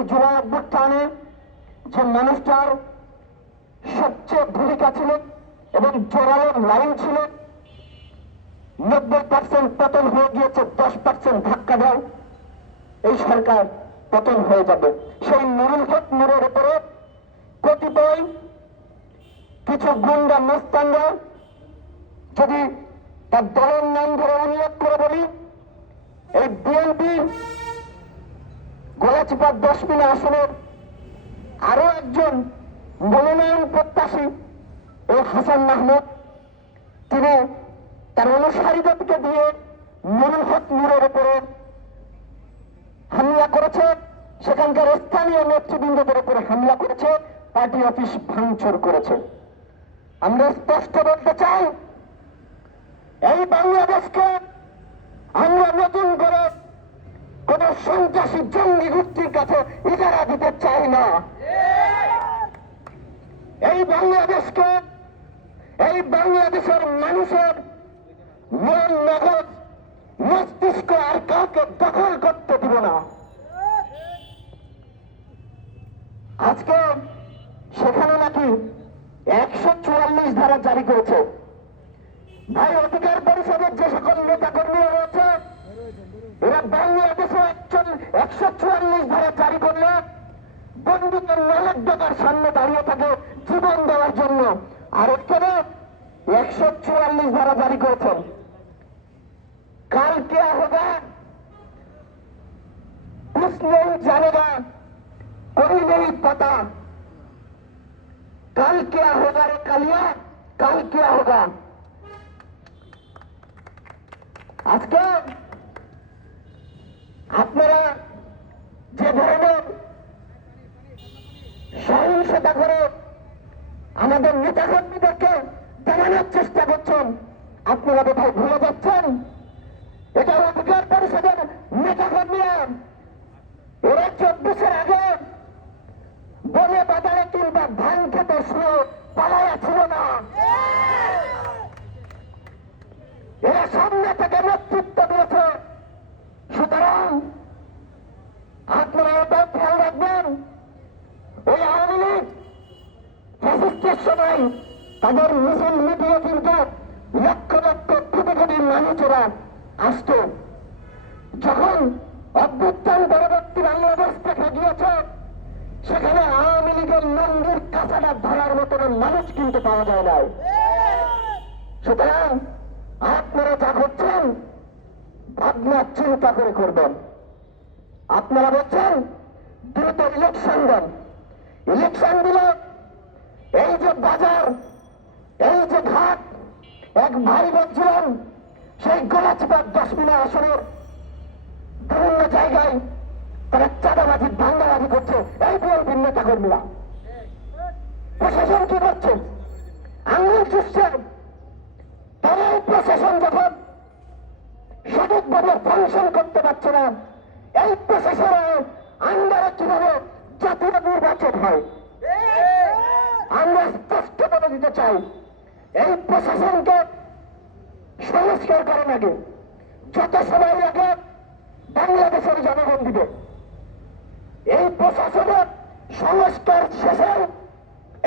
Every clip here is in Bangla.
এই জুলাই অভ্যুত্থানে যে মানুষটার সবচেয়ে ভূমিকা ছিল এবং জোরালো লাইন ছিল, নব্বই পার্সেন্ট পতন হয়ে গিয়েছে, দশ পার্সেন্ট ধাক্কা দাও এই সরকার পতন হয়ে যাবে। সেই নুরুল হক নুরের উপরে কতিপয় কিছু গুন্ডা মস্তানরা যদি তার দলের নাম ধরে উল্লেখ করে বলি, এই বিএনপি গোলাচিপার দশ মিলে আসনের আরও একজন মনোনয়ন প্রত্যাশী এই হাসান মাহমুদ। তিনি তার অনুসারীদেরকে দিয়ে নুরুল হক নুরের উপরে হামলা করেছে। সেখানকার স্থানীয় নেতৃবৃন্দদের উপরে হামলা করেছে, পার্টি অফিস ভাঙচুর করেছে। আমরা স্পষ্ট বলতে চাই, এই বাংলাদেশকে আমরা নতুন করে সন্ত্রাসী জঙ্গি গোষ্ঠীর কাছে ইজারা দিতে চাই না। এই বাংলাদেশকে, এই বাংলাদেশের মানুষের মন নগদ মস্তিষ্ক আর কাউকে দখল করতে দিব না। আজকে সেখানে নাকি একশো চুয়াল্লিশ ধারা জারি করেছে। ভাই, অধিকার পরিষদের যে সকল নেতা কর্মীরা রয়েছে এরা বাংলাদেশে একজন একশো চুয়াল্লিশ ধারা জারি করলে বন্দুকের নলের ডোকার সামনে দাঁড়িয়ে থাকে জীবন দেওয়ার জন্য আর এখানে একশো চুয়াল্লিশ ধারা জারি করেছেন কাল কে হোগা कुछ नहीं जानेगा कोई नहीं पता कल क्या होगा रे कलिया कल क्या होगा আজকে আপনারা যে ধরনের সহিংসতা করে আমাদের নেতাকর্মীদেরকে জানানোর চেষ্টা করছেন। আপনারা কোথায় ভুলে যাচ্ছেন? এটা অধিকার পরিষদের নেতাকর্মীরা এরা চব্বিশের আগে বলে বাজারে কিংবা ধান খেতে শুয়ে পালায়া ছিল না এরা সামনে থেকে নেতৃত্ব দিয়েছে সুতরাং আপনারা এটা খেয়াল রাখবেন ওই আওয়ামী লীগ ফ্যাসিস্টের সময় তাদের মিছিল মিটিয়ে কিন্তু লক্ষ লক্ষ কোটি কোটি মানুষেরা আসতো। যখন অভ্যুত্থান পরবর্তী বাংলাদেশ থেকে গিয়েছে, সেখানে আওয়ামী লীগের মন্দির কাঁচাটা ধরার মতন মানুষ কিন্তু পাওয়া যায় নাই। সুতরাং আপনারা যা করছেন, ভাবনা চিন্তা করে করবেন। আপনারা বলছেন, দ্রুত ইলেকশন দেন। ইলেকশন দিলে এই যে বাজার, এই যে ঘাট, এক ভাই বলছিলেন সেই গোলাচিপার দশ মিনা আসনের বিভিন্ন জায়গায় তারা চাঁদাবাজি দাঙ্গাবাজি করছে। এই বিএনপির নেতা কর্মীরা প্রশাসন কি করছে? আঙুল চুষছে। তারা এই প্রশাসন যখন সঠিকভাবে ফাংশন করতে পারছে না, এই প্রশাসনের আন্ডারে কীভাবে জাতীয় নির্বাচন হয়। আমরা স্পষ্ট বলে দিতে চাই, এই প্রশাসনকে সংস্কার করার আগে, যত সময় লাগে, বাংলাদেশের জনগণ দিবে। এই প্রশাসনের সংস্কার শেষে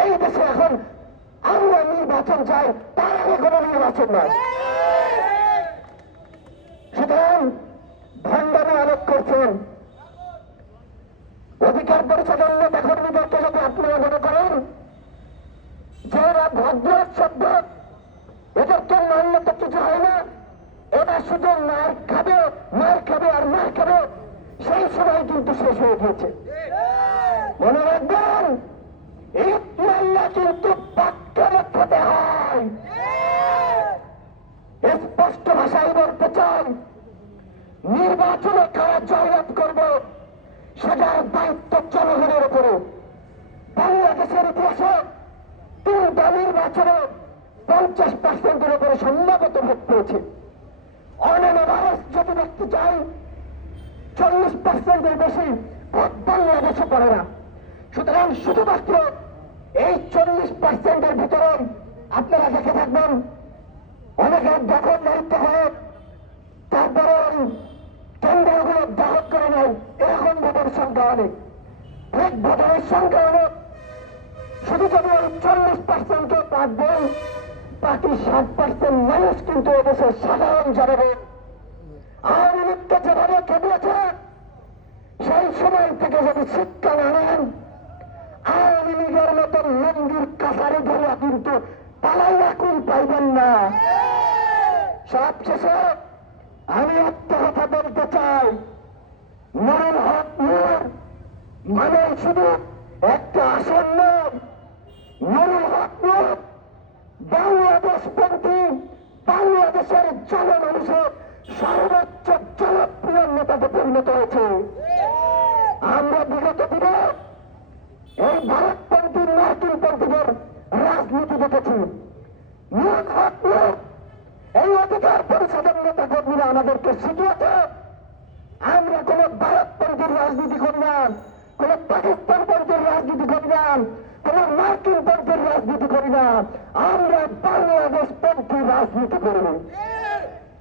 এই দেশে এখন আমরা নির্বাচন চাই, তার আগে কোনো নির্বাচন নয় সুতরাং ভণ্ডারে আলোক করছেন অধিকার পরিষদের নেতা কর্মীদেরকে যদি আপনারা মনে করেন যে এরা ভদ্র সভ্য এদেরকে মানলে তো কিছু হয় না এরা শুধু মার খাবে মার খাবে আর মার খাবে, সেই সময় কিন্তু শেষ হয়ে গিয়েছে। মনে রাখবেন ঈদ মাল্লা কিন্তু বাক্যে খেতে হয়। স্পষ্ট ভাষায় বলতে চাই, নির্বাচনে কারা জয়লাভ করবে সেটার দায়িত্ব জনগণের উপরে। বাংলাদেশের ইতিহাসে তিনটা নির্বাচনে পঞ্চাশ পার্সেন্টের উপরে সম্ভবত ভোট পেয়েছে অন্যান্য ভারত যদি দেখতে চাই চল্লিশ পার্সেন্টের বেশি ভোট বাংলাদেশে না। সুতরাং শুধুমাত্র এই চল্লিশ পার্সেন্টের ভিতরে আপনারা দেখে থাকবেন অনেকের দখল দায়িত্ব হয় তারপরে কেন্দ্রগুলো দখল করে নেয়, এরকম ভোটের সংখ্যা অনেক। অনেক ভোটারের সংখ্যা অনেক। শুধু যদি ওই চল্লিশ পার্সেন্টকে বাদ দেন, বাকি ষাট পার্সেন্ট মানুষ কিন্তু এদেশের সাধারণ জনগণ, আওয়ামী লীগকে যেভাবে খেপিয়েছে সেই সময় থেকে যদি শিক্ষা নেন আওয়ামী লীগের মতো মন্দির কাছারি ধরিয়া কিন্তু পালাই রাখুন পাইবেন না। সবশেষে আমি একটা কথা বলতে চাই। নুরুল হক নূর মানে শুধু একটা আসন নয় নুরুল হক নূর বাংলাদেশপন্থী, বাংলাদেশের জনমানুষের সর্বোচ্চ জনপ্রিয় নেতাতে পরিণত হয়েছে। আমরা বিগত দিনে এই ভারতপন্থী মার্কিনপন্থীদের রাজনীতি দেখেছি। এই অধিকার পরিষদের নেতা কর্মীরা আমাদেরকে শিখিয়েছে, আমরা কোন ভারতপন্থীর রাজনীতি করি না, কোন পাকিস্তান পন্থীর রাজনীতি করি না, কোন মার্কিন পন্থীর রাজনীতি করি না, আমরা বাংলাদেশ পন্থী রাজনীতি করি।